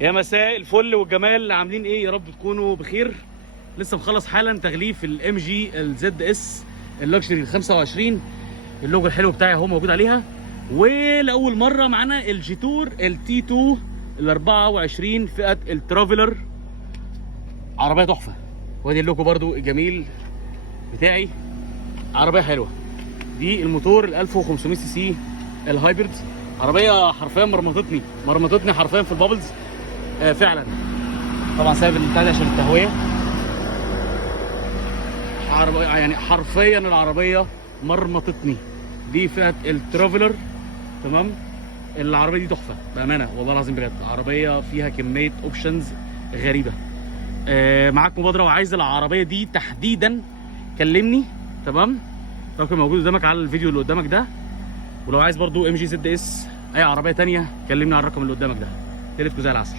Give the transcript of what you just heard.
يا مساء الفل والجمال، عاملين ايه؟ يا رب تكونوا بخير. لسه مخلص حالا تغليف الام جي الزد اس اللكشري 25. اللوجو الحلو بتاعي اهو موجود عليها. ولاول مره معانا الجيتور التي 2 ال 24 فئه الترافلر، عربيه تحفه. وادي اللوجو برضو الجميل بتاعي، عربيه حلوه. دي الموتور ال 1500 سي سي الهايبرد، عربيه حرفيا مرمطتني حرفيا في البابلز. فعلا طبعا سايب البتاع ده عشان التهويه. عربيه يعني حرفيا العربيه مرمطتني. دي فئه الترافلر، تمام. العربيه دي تحفه بامانه والله العظيم بجد، عربيه فيها كميه اوبشنز غريبه. معاك مبادره وعايز العربيه دي تحديدا، كلمني، تمام. الرقم موجود قدامك على الفيديو اللي قدامك ده. ولو عايز برضو ام جي زد اس اي عربيه ثانيه كلمني على الرقم اللي قدامك ده. ليلتكم زي العسل.